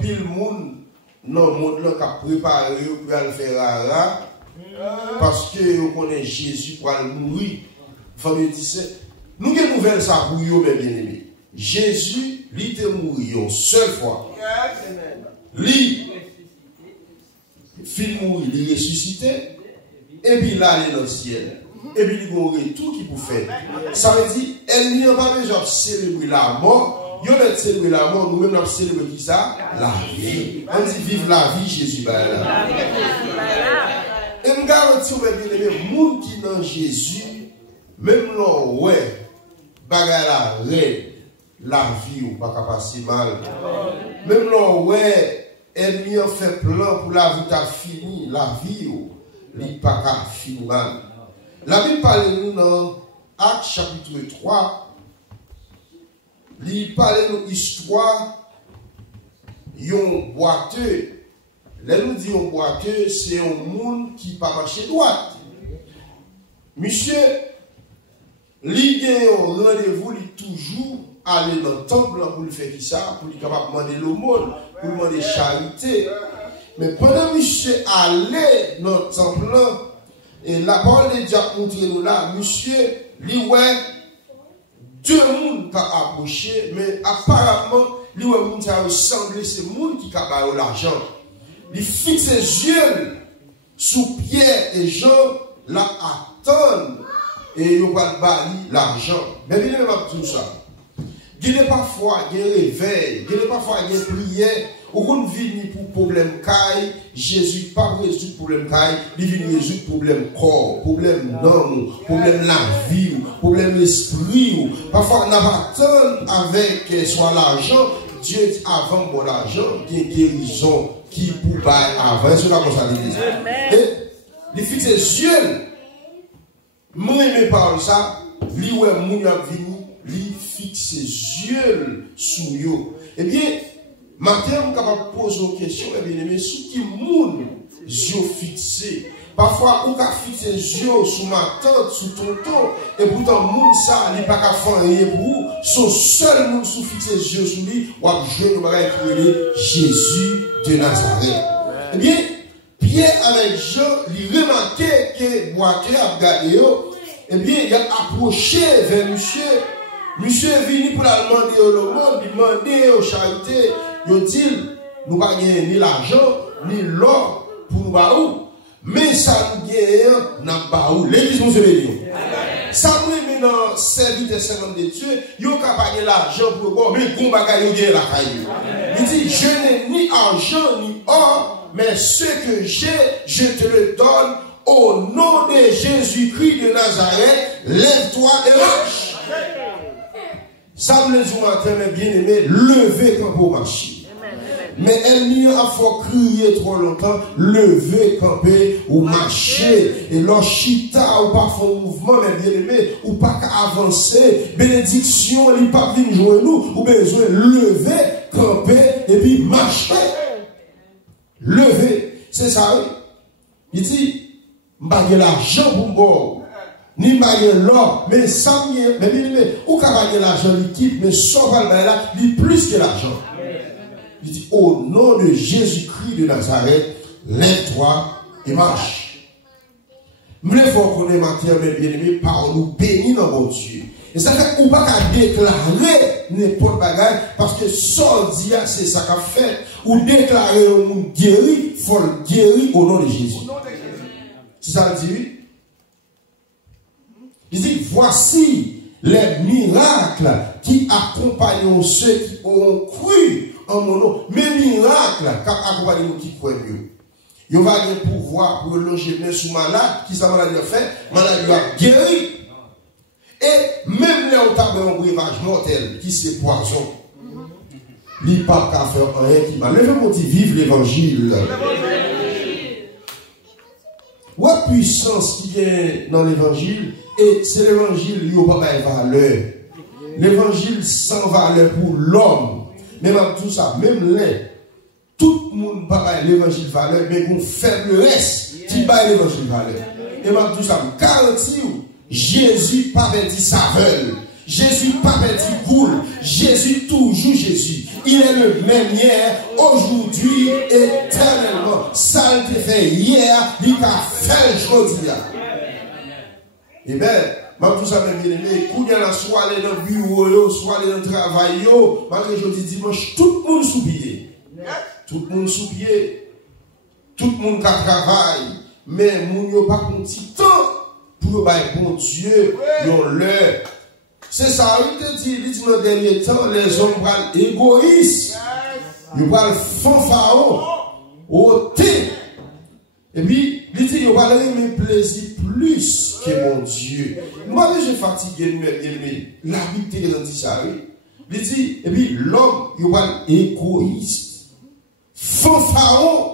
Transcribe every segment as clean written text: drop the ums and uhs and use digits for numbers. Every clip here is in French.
pile de monde dans le monde qui a préparé pour aller faire rara. Parce que vous connaissez Jésus pour aller mourir. Famille 17. Nous avons une nouvelle ça pour vous, mes bien-aimés. Jésus, il était mort une seule fois. Lui, il mourit, il ressuscité. Et puis là, il est dans le ciel. Et puis il y a un retour qui peut faire. Ça veut dire, elle n'y a pas besoin de célébrer la mort. Il y a célébrer la mort, nous-mêmes, nous célébrer qui ça? La vie. On dit vive la vie, Jésus. Et je garantis, mes bien-aimés, les gens qui sont dans Jésus, même là, ouais, bagaille la raide, la vie ou pas passer mal. Même là, ouais, ennemi a fait plan pour la vie à fini, la vie ou il pas finir mal. La Bible parle nous dans Actes chapitre 3, il parle de l'histoire d'un boiteux. Là, nous disons boiteux, c'est un monde qui pas marcher droite. Monsieur, il a un rendez-vous, il toujours aller dans le temple pour lui faire ça, pour lui demander l'aumône, pour lui demander charité. Mais pendant monsieur allait dans le temple, et la parole de Dieu a montré nous là, monsieur, lui, ouais, deux mondes pas approché, mais apparemment, lui, ouais, monde a ressemblé ces monde qui a l'argent. Il fixe ses yeux sous Pierre et Jean, là, attendent, et il va bali l'argent. Mais il n'y a pas tout ça. Il y a parfois un réveil, il y a parfois une prière, ou qu'on vient pour problème caille, Jésus pas pour résoudre problème caille, il vient résoudre problème corps, problème d'âme, problème la vie, problème l'esprit. Parfois on attend avec soit l'argent, Dieu dit avant bon l'argent, il y a une guérison qui pour bailler avant, c'est là qu'on s'en dit. Et il fixe ses yeux, moi je parle ça, lui ouais mon y a venu. Lui fixe ses yeux sous yo. Eh bien, maintenant, on est capable de poser une question, bien aimé, sous qui moun yeux fixés. Parfois, on a fixé ses yeux sous ma tante, sous tonton, et pourtant, moun ça, il n'est pas qu'à faire rien pour vous. Son seul moun sous fixé ses yeux sous lui, ou à jouer le Jésus de Nazareth. Eh bien, Pierre avec Jean, il remarquait que Boaké a regardé, eh bien, il a approché vers monsieur. Monsieur est venu pour la demander au monde, il demandait aux charités, il dit, nous n'avons pas ni l'argent, ni l'or pour nous baou. Mais ça nous gagne, n'a pas où. L'église nous dit. Ça nous met dans service des servants de Dieu, il n'y a pas l'argent pour boire, mais il y a la caille. Il dit, je n'ai ni argent, ni or, mais ce que j'ai, je te le donne au nom de Jésus-Christ de Nazareth, lève-toi et marche. Ça me dit matin, mes bien-aimés, levez quand vous marchez. Mais elle n'y a pas crier trop longtemps, levez, camper ou marcher. Et leur chita ou pas faire mouvement, mes bien-aimés, ou pas avancer. Bénédiction, il n'y a pas venir jouer nous, ou besoin lever, camper et puis marcher. Lever, c'est ça, oui. Il dit, m'bagger l'argent pour moi. Ni bailler l'or, mais ça, mais, ou qu'à bailler l'argent liquide, mais sans bailler là, il plus que l'argent. Il dit, au nom de Jésus-Christ de Nazareth, lève-toi et marche. Nous devons connaître matin, mes bien-aimés, par nous bénir dans mon Dieu. Et ça fait, ou pas qu'à déclarer n'importe bagage, parce que sans dire, c'est ça qu'a fait. Ou déclarer au monde guéri, il faut le guérir au nom de Jésus. C'est ça le dit? Il dit, voici les miracles qui accompagnent ceux qui ont cru en mon nom. Mes miracles qui accompagnent ceux qui croient mieux. Il va avoir un pouvoir pour loger sous malade, qui sa maladie a fait, maladie a guéri. Et même là où tu as un breuvage mortel, qui c'est poison, il n'y a pas qu'à faire rien qui m'a. Levez-moi dit, vive l'évangile. What puissance qui est dans l'évangile, et c'est l'évangile qui n'a pas de valeur. L'évangile sans valeur pour l'homme. Même tout ça, même là, tout le monde n'a l'évangile valeur, mais une faiblesse qui n'a l'évangile valeur. Et même tout ça, garantis, Jésus n'a pas dit saveur. Jésus pas petit cool. Jésus toujours Jésus. Il est le même hier, aujourd'hui, éternellement. Ça a été fait hier, il a fait aujourd'hui. Eh bien, même tout ça, bien aimé, quand il y a soit aller dans le bureau, soit aller dans le travail, malgré jeudi dimanche, tout le monde sous pied. Tout le monde sous pied. Tout le monde qui travaille. Mais moun yo pas un petit temps pour le bon Dieu, yon l'heure. C'est ça, il te dit, dans le dernier temps, les hommes vont égoïstes. Ils vont fanfaron, ôter. Et puis, il dit, ils vont aimer plaisir plus que mon Dieu. Moi, j'ai fatigué, mais la Bible dit ça. Il dit, et puis, l'homme, il va égoïste. Fanfaron.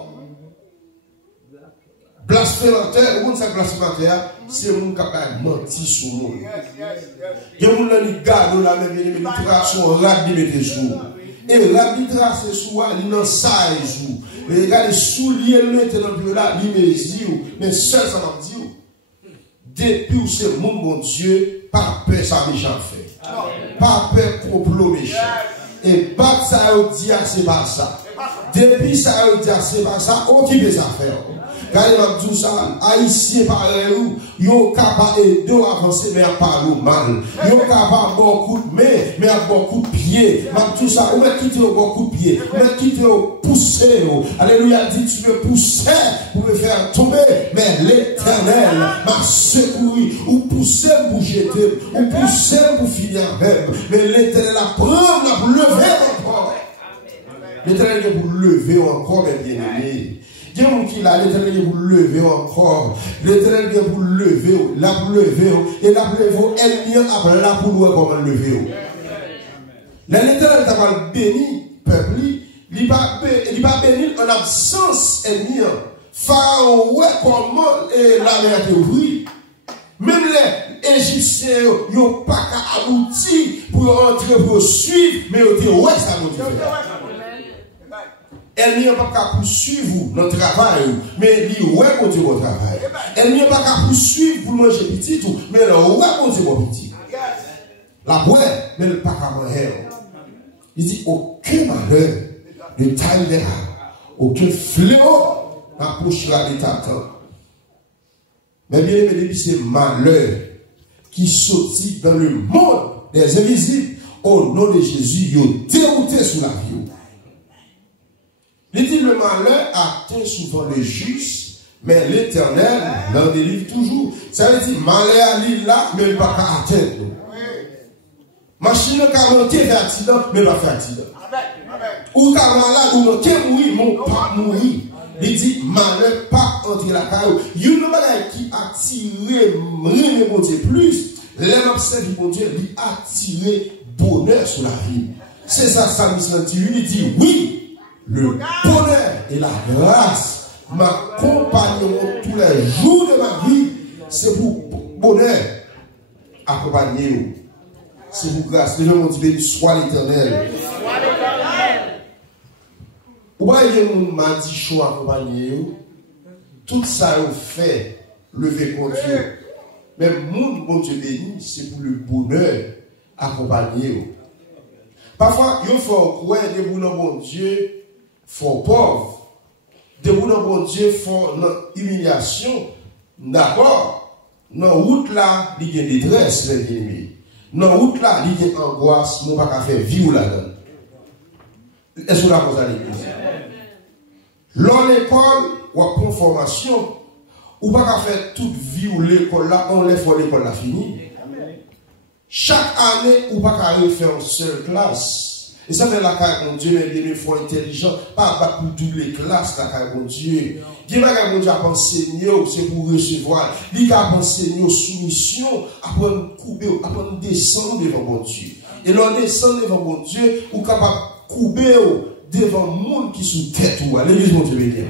Blasphémateur, ou ça blasphémateur, c'est mon capable de mentir sur nous. Il y a des gens qui gardent la même vie, mais ils tracent sur la vie de jour. Et la vie trace sur il n'en sait jour. Et regardez, souliers le mettent dans le bureau là, il me dit, mais seul ça m'a dit. Depuis où c'est mon Dieu, pas peur ça méchant fait. Pas peur complot méchant. Et pas ça, dit c'est pas ça. Depuis ça, dit c'est pas ça, occupez ça faire. Quand il m'a dit ça, Haïtien par où, yo capable de avancer, mais pas mal. Yo capable beaucoup de main, mais beaucoup de pieds. M'a dit ça, on met quitter beaucoup de pieds, on met quitter pousser. Alléluia, dit tu me pousser pour me faire tomber, mais l'Éternel m'a secouru, ou pousser pour jeter, ou pousser pour finir même. Mais l'Éternel a pris, l'a levé encore. L'Éternel est pour lever encore, mes bien-aimés. Il y a des gens qui l'ont, l'Éternel est pour lever encore. L'Éternel est pour lever, la pour lever, et la pour lever, elle vient après la pour nous comment lever. L'Éternel t'a mal béni, peuple, il va bénir en absence ennemi. Pharaon, ouais, comment la mer est ouvrie. Même les Égyptiens, ils n'ont pas qu'à aboutir pour entrer, pour suivre, mais ils disent, ouais, ça nous dit. Elle n'y a pas qu'à poursuivre dans le travail, mais il ouais pour dire votre travail. Elle n'y a pas qu'à poursuivre pour manger petit, mais elle ouais pour dire votre petit. La ouais, mais elle pas qu'à manger. Il dit aucun malheur ne t'arrivera, aucun fléau n'approchera de ta tente. Mais bien aimé, depuis ces malheurs qui sortit dans le monde des invisibles, au nom de Jésus, ils ont dérouté sous la vie. Il dit le malheur atteint souvent le juste, mais l'Éternel l'en délivre toujours. Ça veut dire malheur à l'île là, mais il ne va pas atteindre. Machine qui a monté vers accident, mais il va faire accident. Ou qui a malade, ou qui a mouru, mon pas mourir. Il dit malheur pas entrer la caillou. Il y a une malheur qui attire, mon Dieu plus. L'homme observe mon Dieu, lui attirer bonheur sur la vie. C'est ça, ça il dit oui. Le bonheur et la grâce m'accompagneront tous les jours de ma vie. C'est pour bonheur accompagner. C'est pour grâce. Les gens m'ont dit béni soit l'Éternel. Ou voyez, mon m'a dit choix accompagner. Tout ça est fait lever contre Dieu. Mais mon bon Dieu béni, c'est pour le bonheur accompagner. Parfois, il faut croire que mon bon Dieu font pauvre, de bon Dieu font humiliation, d'accord. Dans la route là, il y a des détresse, les ennemis. Dans la route là, il y a angoisse, on ne va pas faire vivre là-dedans. Est-ce que la chose à l'église? Dans l'école, ou à prendre formation, ou pas faire toute vie ou l'école là, on les fait l'école là fini. Chaque année, ou pas faire une seule classe. Et ça fait la carrière mon Dieu, mais il faut intelligent, pas pour doubler classes la carrière mon Dieu. Il y a mon Dieu à enseigner, c'est pour recevoir. Il y a enseigner soumission, apprendre couper, apprendre descendre devant mon Dieu. Et l'on descend devant mon Dieu, ou capable de couper devant le monde qui sous tête ou à l'église mon Dieu béni.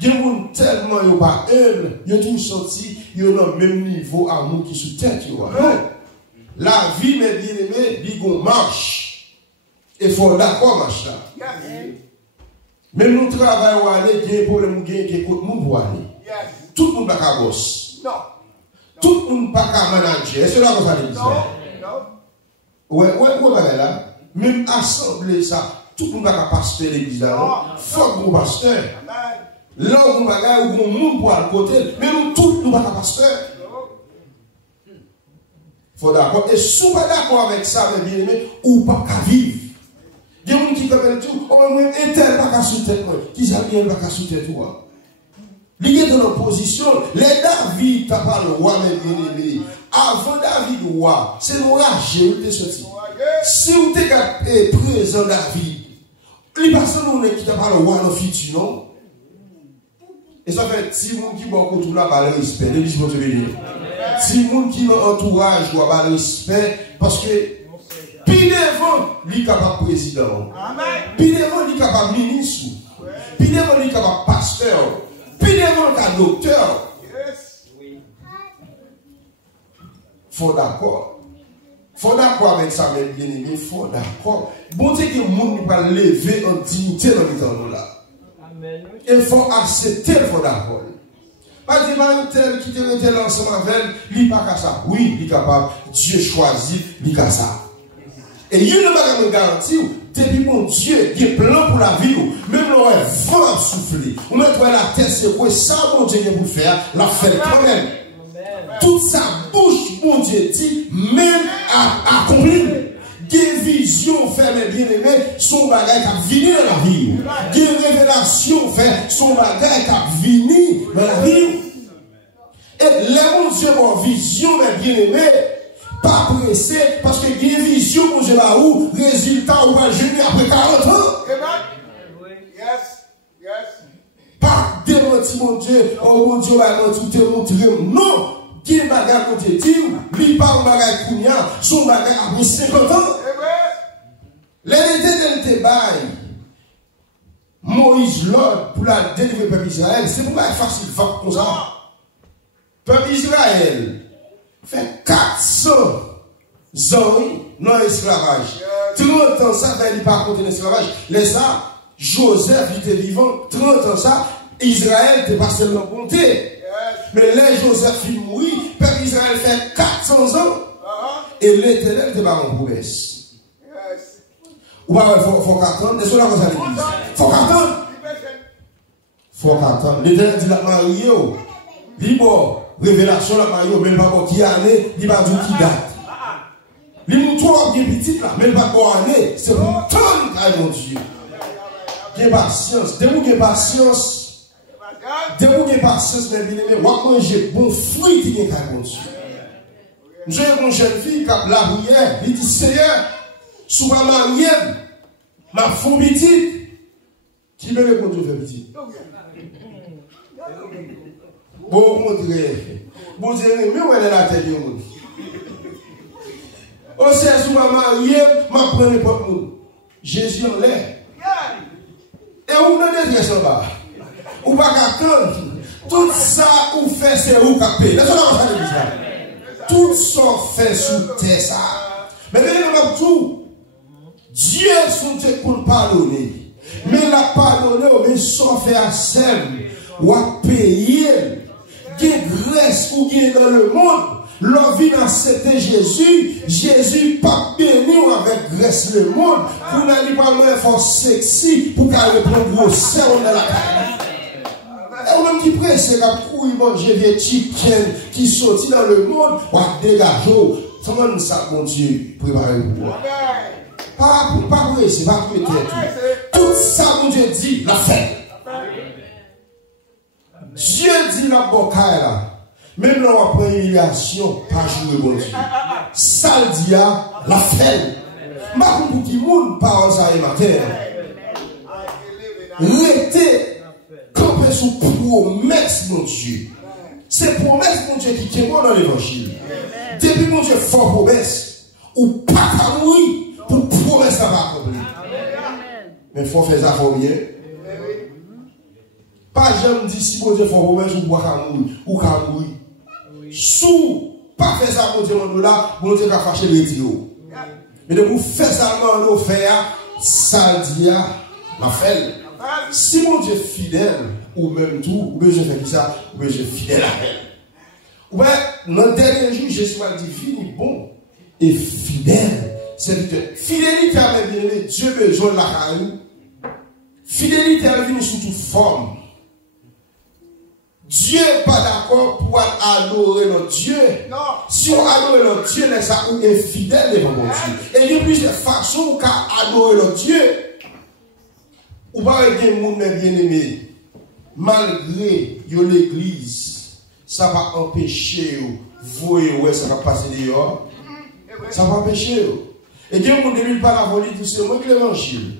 Il y a des gens tellement pas humble, ils ont tout senti, ils ont le même niveau à monde qui sous tête. La vie, mes bien-aimés, dit qu'on marche. Et il faut d'accord, machin. Même nous travaillons à aller, il y a un problème qui est pour nous aller. Tout le monde n'a pas boss. Tout le monde n'a pas manager. Est-ce que là, vous allez dire? Ouais, là. Même assembler ça, tout le monde va pasteur l'église là. Faut que pasteur. Là où on va où on monde pour le côté, mais nous tous nous va pasteur. Faut d'accord. Et si vous pas d'accord avec ça, mes bien-aimés, ou pas qu'à vivre. Il y a des gens qui comme tout, oh moi un tel pas qu'à sous tête moi, qui ça bien pas qu'à sous tête toi. Il est dans l'opposition, les David t'as pas le roi mes bien-aimés. Avant David roi, c'est le roi Jéhu sorti. Si vous êtes présent David, il passe nous qui t'a pas le roi dans le futur non. Et ça fait si moun qui bon tout là par le respect, l'église va te bénir. Si moun qui dans entourage doit par le respect parce que puis devant, il est capable président. Puis devant, il est capable ministre. Puis devant, il est capable pasteur. Puis devant, il est docteur. Faut d'accord. Faut d'accord avec ça, mes bien-aimés. Faut d'accord. Bon Dieu que le monde ne va lever en dignité dans le temps là. Il faut accepter le faut d'accord. Pas dire un tel qui te tel ensemble avec lui, il n'est pas qu'à ça. Oui, il est capable. Dieu choisit, il est qu'à ça. Et il ne va pas me garantir, depuis mon Dieu, qui est plan pour la vie, même le vent souffler, ou même la terre secouée, ça, mon Dieu, pour faire, la fait quand même. Toute sa bouche, mon Dieu, dit, même à accomplir. Des visions fait, mes bien-aimés, son bagage qui a venu dans la vie. Des révélations fait, son bagage qui a venu dans la vie. Et les mon Dieu, mon vision, mes bien-aimés, pas pressé, parce que il y a une vision, mon Dieu, là où, résultat, ou pas jeûner après 40 ans. Pas démentir, mon Dieu, oh mon Dieu, là, tout te montrer. Non, qui est bagage, mon Dieu, dit, lui, pas un bagage kounia, son bagage après 50 ans. L'Éternel te baille Moïse l'ordre pour la délivrer peuple Israël. C'est pour être facile, comme ça. Peuple Israël fait 400 ans dans l'esclavage. 30 ans, ça fait pas compter l'esclavage. Les ça, Joseph était vivant. 30 ans, ça, Israël n'était pas seulement compté. Mais les Joseph il mourit, peuple Israël fait 400 ans. Et l'Éternel n'était pas en promesse. Ou pas, faut qu'attendre. C'est là qu'on s'est dit. Faut qu'attendre. Faut qu'attendre. L'Éternel dit la mariée. Libre, révélation la mariée, même pas pour qui année, il va dire qui date. Les moutons bien petit là, même pas pour année, c'est pour tant, mon Dieu. J'ai patience. Dès que j'ai patience, mes bien-aimés, moi manger bon fruit qui est mon Dieu. J'ai une jeune fille qui a la prière, il dit Seigneur, sous ma mariée, ma femme petite, qui me répond de faire petit. Bon, montrer. Bon, Dieu, mais où est la tête de monde? On sait sous ma mariée, ma première porte monde. Jésus en l'air. Et où est le détresse en bas? Ou pas attendre. Tout ça, ou fait, c'est où capé. Tout ça fait sous terre, ça. Mais même tout. Dieu son Dieu pour pardonner. Mais la pardonner, mais sans faire scène, ou à payer, qui grâce ou qui est dans le monde, l'on vit dans c'était Jésus, Jésus pas béni avec grâce le monde, pour n'aller pas moins fort sexy, pour qu'elle reprenne gros serre dans la caille. Et même qui presse, la couille, manger des chicken qui sortit dans le monde, ou à dégager, comment ça, mon Dieu, préparez vous. Pas pressé, pas peut-être. Tout ça, mon Dieu dit, la fait. Dieu dit la bocaille là. Même là, on prend humiliation, pas jouer, mon Dieu. Ça le dit, la fait. Ma pour qui moun, pas en ça et matin. Restez, camper sous promesse, mon Dieu. C'est promesse, mon Dieu, qui est bon dans l'évangile. Depuis, mon Dieu, fort promesse. Ou pas qu'à mourir. Pour promesse ça va accomplir. Mais il faut faire ça pour bien. Pas jamais dit si mon Dieu fait promesse ou pas mourir. Ou qu'à mourir. Sous, pas faire ça pour Dieu, mon là, mon Dieu va fâcher les dieux. Mais de vous faire ça, mon faire, ça dit, la fait. Si mon Dieu est fidèle, ou même tout, ou bien je fais ça, ou bien je suis fidèle à elle. Ou bien, dans le dernier jour, Jésus a dit, fini bon et fidèle. serviteur. Fidélité à mes bien-aimés, Dieu besoin de la carrière. Fidélité à venir sous toute forme. Dieu n'est pas d'accord pour adorer notre Dieu. Non. Si on adore notre Dieu, c'est ça qu'on est fidèle devant mon Dieu. Et il y a plusieurs façons qu'à adorer notre Dieu. Ou pas avec des gens bien-aimés, malgré l'église, ça va empêcher vous et ça va passer dehors. Ça va empêcher. Et bien, mon début par la volée, tout c'est moi qui l'évangile.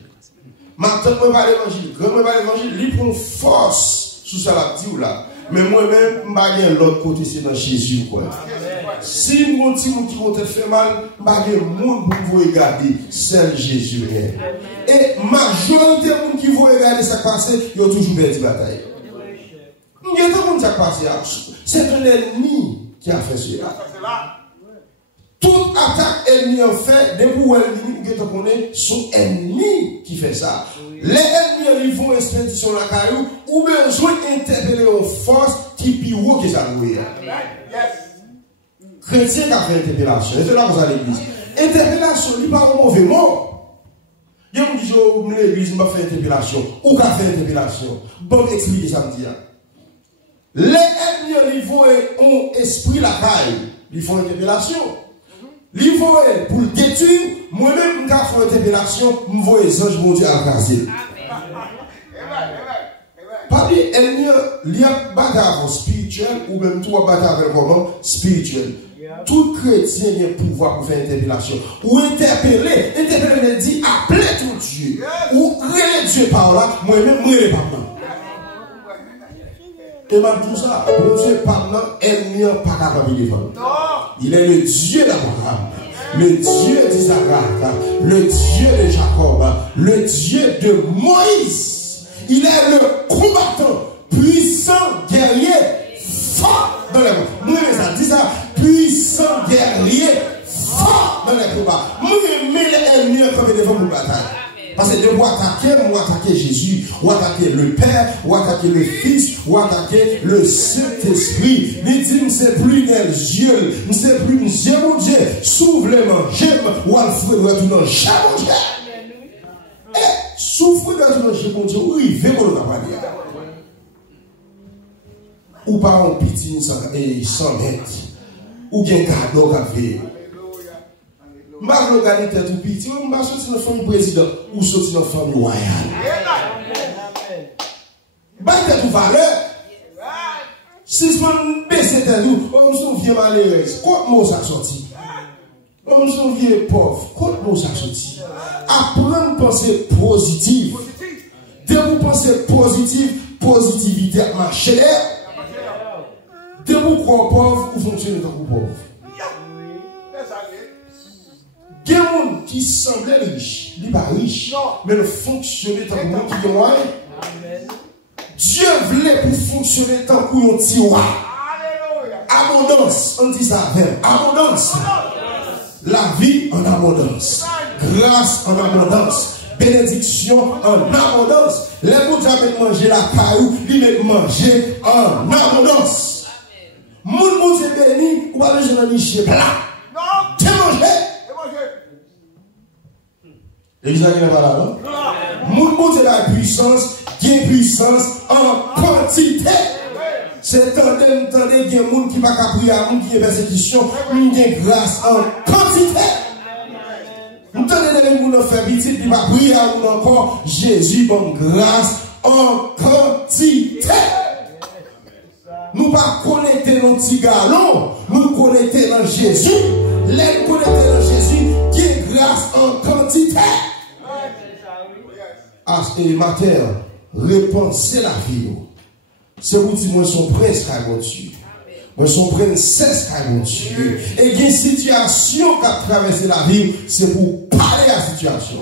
Maintenant, moi pas l'évangile. Quand moi pas l'évangile, il prend force sous ça la dit ou là. Mais moi-même, je vais l'autre côté, c'est dans Jésus. Quoi. Si mon petit monde qui compte fait mal, je vais monde pour vous regarder, c'est Jésus. Et majorité de gens qui vont regarder ce qui passe, ils ont toujours perdu la bataille. Il y a tout le monde qui a passé. C'est un ennemi qui a fait cela. Toute attaque ennemi en fait, depuis où l'ennemi vous connaît, son ennemi qui fait ça. Les ennemis ils vont expédition la caillou ou besoin d'interpeller en force qui pire que ça loué. Chrétien qui a fait interpellation, c'est là que vous allez l'église. Interpellation, il n'est pas un mauvais mot. Il y a des gens qui l'église m'a fait interpellation ou qui a fait interpellation. Bon, expliquez ça me dit. Les ennemis ils vont en esprit la caille, ils font interpellation. Ils vont pour le détruire, moi-même, quand je fais interpellation, je vois les anges monter à la casser. Pas dit, il y a une bataille spirituelle ou même tout bataille comment spirituel. Tout chrétien a un pouvoir pour faire interpellation. Ou interpeller dit appeler tout Dieu. Ou créer Dieu par là, moi-même, moi, je ne pas. Et même tout ça, bon Dieu, pendant ennemi n'est pas capable de défendre. Il est le Dieu d'Abraham, le Dieu d'Isaac, le Dieu de Jacob, le Dieu de Moïse. Il est le combattant, puissant, guerrier, fort dans les combats. Moi, ça dit ça, puissant, guerrier, fort dans les combats. Moi, je mets les ennemis comme devant une bataille. Parce que de vous attaquer Jésus, ou attaquer le Père, ou attaquer le Fils, ou attaquer le Saint-Esprit. Il dit, c'est plus des yeux, c'est plus Dieu, mon Dieu, s'ouvre les manger, ou Alfred doit tout manger, mon Dieu. Et souffre de tout manger, mon Dieu, oui, il veut qu'on n'a pas dit. Ou pas un petit sans mètres, ou bien cadeau qu'a fait. Je ne vais pas regarder tout petit, je ne vais pas sortir dans la famille président ou sortir dans la famille royale. Je vais tout valeur. Si je me baisse tout, on me souviens malheureuse. Quand mot ça sorti? On me souviens pauvre. Quand mot ça sorti? Apprendre à penser positive. Dès que vous pensez positive, positivité marche. Dès que vous croyez pauvre, vous fonctionnez comme pauvre. Il y a des gens qui semblaient riches, ils ne sont pas riches, mais le fonctionner tant que nous qui ont rien. Dieu voulait pour fonctionner tant que nous avons abondance, on dit ça même, abondance. La vie en abondance, grâce en abondance, bénédiction en abondance. Les gens qui ont mangé la caillou, ils ont mangé en abondance. Moun Dieu béni, ou pas besoin de nicher plat. Tu manges. L'église n'est pas là, non? Moun c'est la puissance, qui est puissance en quantité. C'est tendez, il y a des gens qui ne va pas prier à moun qui est persécution, il y a grâce en quantité. Nous tenons les gens qui faire petit, qui va prier à moun encore, Jésus, bon grâce en quantité. Nous ne pas connecter nos petits galons, nous connecter dans Jésus. Les connecter dans Jésus, qui est grâce en quantité. Et matin, repensez la vie. C'est vous dire, moi, son prince à mon Dieu. Moi, son princesse à mon Dieu. Et il y a une situation qui a traversé la vie, c'est pour parler à la situation.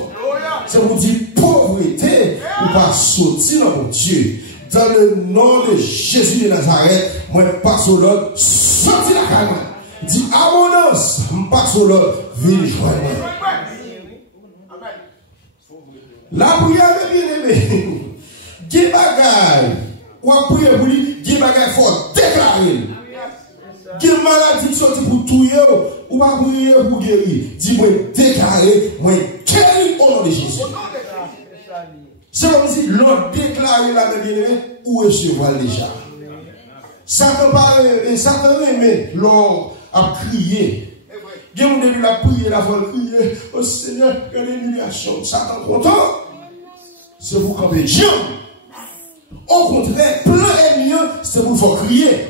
C'est pour dire pauvreté, ou pas sortir dans mon Dieu. Dans le nom de Jésus de Nazareth, moi, je passe au Lord, sortir la caméra. Dit abondance, je passe au Lord, viens joindre. La prière de bien-aimé, qui bagaille, ou à prier pour lui, qui bagaille faut déclarer. Qui maladie qui sorti pour tout, Ou pas prier pour guérir. Dis-moi, déclarer, moi, guéri au nom de Jésus. C'est comme si l'on déclarait la bien-aimée ou recevoir déjà. Satan aimé, l'on a crié. Dieu au début la prière, la voix crier, oh Seigneur, quelle humiliation. Satan content. C'est vous camper Dieu. Au contraire, plein et mieux, c'est pour faire crier.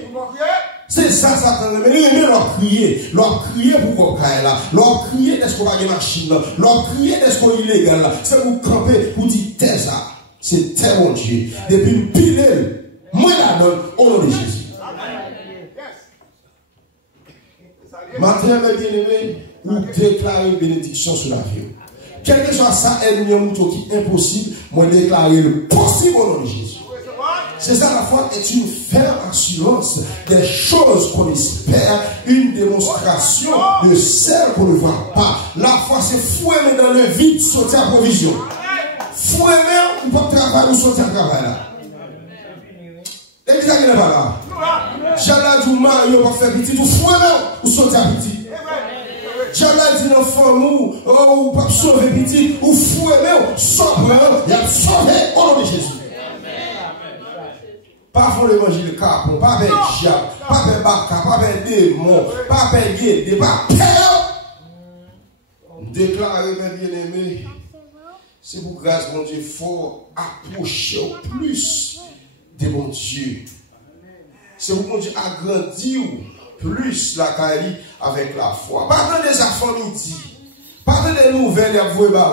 C'est ça, Satan. Mais il leur crier. Leur crier pour qu'on caille là. Leur crier est-ce qu'on va gagner machine là. Leur crier est-ce qu'on est illégal là. C'est pour camper, pour dire, t'es ça. C'est très bon Dieu. Depuis le pile, moi la donne au nom de Jésus. Matin, mes bien-aimés, ou déclarer une bénédiction sur la vie. Quel que soit ça, ennemi qui est impossible, moi déclarer le possible au nom de Jésus. C'est ça, la foi est une ferme assurance des choses qu'on espère, une démonstration de celles qu'on ne voit pas. La foi, c'est fouetter dans le vide, sortir à provision. Fouetter, ou pas travailler ou sortir à travail là. Et qui ça qui n'est pas là? J'allais dire, Mario va faire petit, ou fouetter ou sortir à petit. J'allais dire, l'enfant mou, ou pas sauver petit, ou fouetter, sauver, il a sauvé au nom de Jésus. Pas pour l'évangile capon, pas avec diable, pas avec baka, pas avec démon, pas avec guédé, pas peur. Déclarer mes bien-aimés, c'est pour grâce mon Dieu, il faut approcher au plus de mon Dieu. C'est pour mon Dieu agrandir plus la caille avec la foi. Pas dans des affaires midi, pas dans des nouvelles,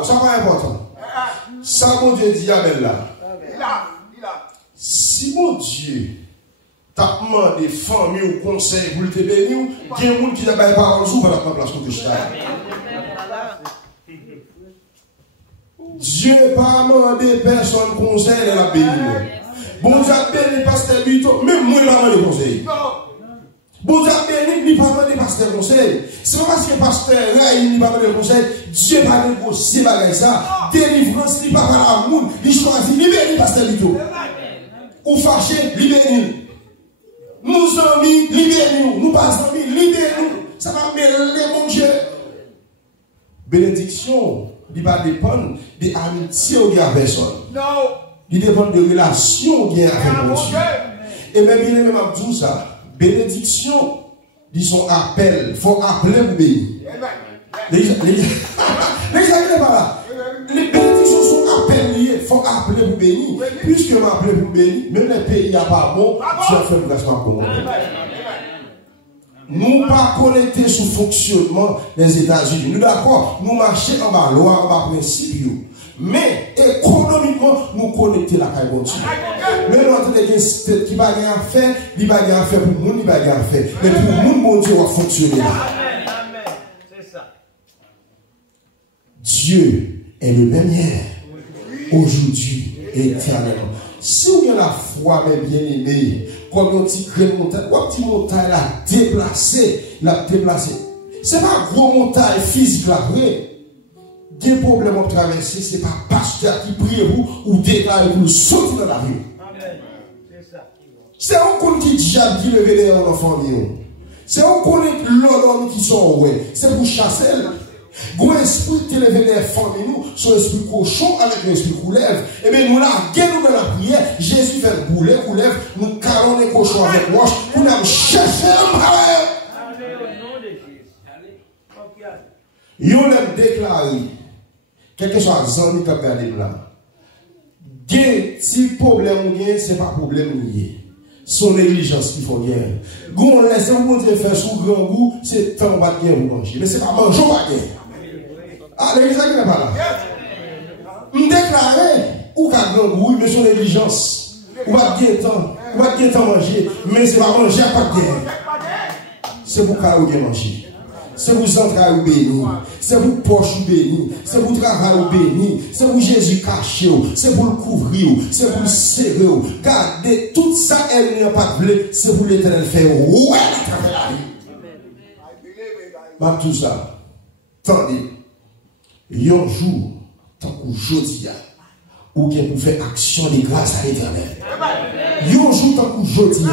ça pas important. Ça mon Dieu dit Amen là. Si mon Dieu t'a demandé famille ou conseil pour te bénir, il y a des gens qui n'ont pas de parole sur la place où tu es. Dieu n'a pas demandé personne conseil de la bénir. Bon Dieu a béni pasteur Bito, même moi je n'ai pas demandé conseil. Bon Dieu a béni, il n'a pas demandé pasteur conseil. C'est pas parce que pasteur Ray n'a pas demandé conseil, Dieu n'a pas négocié avec ça. Délivrance, il n'a pas parlé à monde, il choisit, il bénit pasteur Bito. Ou fâché, libérez-nous. Nous amis, libérez-nous. Nous pas amis, libérez-nous. Ça va mêler mon Dieu. Bénédiction, il va dépendre de l'amitié ou de la personne. Non. Il dépend de la relation qu'il y a avec mon Dieu. Et même il est même à tout ça. Bénédiction, ils sont appel. Il faut appeler pour bénir. Les gens qui n'est pas là. Les bénédictions sont appelées. Il faut appeler pour bénir. Puisque on appelé pour bénir, même les pays n'ont pas bon, Dieu a fait le placement pour nous. Nous pas connectés sur le fonctionnement des États-Unis. Nous d'accord, nous marchons en bas loi, en bas principe. Mais économiquement, nous connectons la caille de Dieu. Mais nous avons des têtes qui ne va rien faire, il va rien faire pour nous, il va rien faire. Mais pour nous, mon Dieu va fonctionner. Dieu est le même hier, aujourd'hui et éternellement. Si vous avez la foi, mes bien-aimés, comme un petit montagne, comme un petit montagne l'a déplacé, c'est pas un gros montagne physique là, vrai. Des problèmes à traverser, ce n'est pas pasteur qui prie vous ou déclare vous sortir dans la rue. C'est un compte qui diable qui levé derrière l'enfant. C'est un compte l'homme qui sont ouais. C'est pour chasser. Gros esprit qui est levé derrière famille, son esprit cochon avec l'esprit coulève. Et bien nous là, nous dans la prière, Jésus fait bouler, coulève, nous calons les cochons avec roche, pour nous chercher un pareil. Ils ont déclaré, quel que soit les amis qui ont regardé là, si problème ou ce n'est pas problème lié. Son négligence qu'il faut gagner. Gon laisse un bon Dieu faire sous grand goût, c'est temps de gagner ou manger. Mais c'est pas manger ou pas gagner. Ah, l'église qui n'est pas là. On déclare, ou qu'à grand goût, mais son négligence. Ou pas gagner temps. Ou pas gagner temps manger. Mais c'est pas manger à pas gagner. C'est pour qu'à ou manger. C'est pour central ou béni, c'est pour poche ou béni, c'est pour travail ou béni, c'est pour Jésus caché, c'est pour le couvrir, c'est pour le serrer. Gardez tout ça, elle n'a pas de c'est pour l'Éternel faire ouais à travers la vie. Tout ça, attendez, un jour, tant qu'aujourd'hui, ou bien pour faire action de grâce à l'Éternel. Un jour, tant qu'aujourd'hui,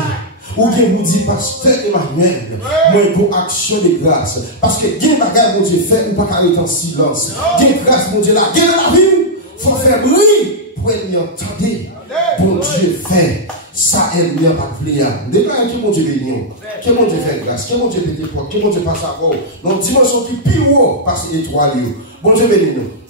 Ou bien vous dit, pasteur Emmanuel, moi, pour action de grâce. Parce que, il y a des bagages, mon Dieu, fait, ou pas arrêter en silence. Il y a grâce, mon Dieu, là, il y a la vie, il faut faire bruit pour être entendre. Bon Dieu fait, ça, elle n'y a pas de pliant. Déclarez que mon Dieu bénit. Que mon Dieu fait grâce, que mon Dieu pété porte, que mon Dieu passe à bord. Dans une dimension qui pire, parce que étoile, bon Dieu bénit nous.